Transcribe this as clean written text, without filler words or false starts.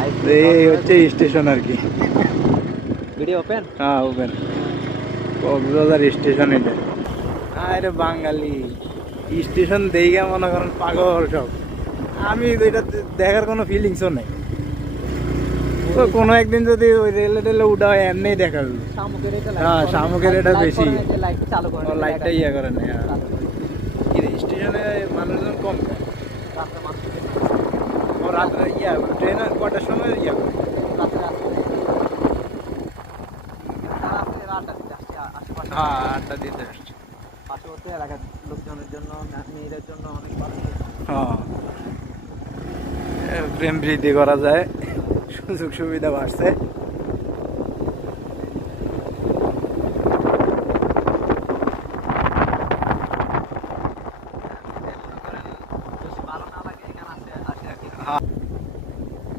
এই হচ্ছে স্টেশন আর কি। Video open. হ্যাঁ ওপেন, কক্সবাজার স্টেশন এটা। আরে বাঙালি স্টেশন দেখে মনে করেন পাগল সব। আমি তো এটা দেখার কোনো ফিলিংসও নেই। তো কোনো একদিন যদি ওই রেলে টেলে উঠা হয় এমনি দেখা যাবে। শামুকের এটা হ্যাঁ শামুকের এটা বেশি, লাইট চালু করে লাইটটা ইয়ে করে না। স্টেশনে মানুষজন কম যায়। ও রাত্রে ইয়া ট্রেন কটার সময় ইয়া করে? হ্যাঁ 8টা দিতে আসছে। পার্শ্ববর্তী এলাকার লোকজনের জন্য, মেয়েদের জন্য অনেক ভালো। হ্যাঁ প্রেম প্রীতি করা যায়, সুযোগ সুবিধা বাড়ছে।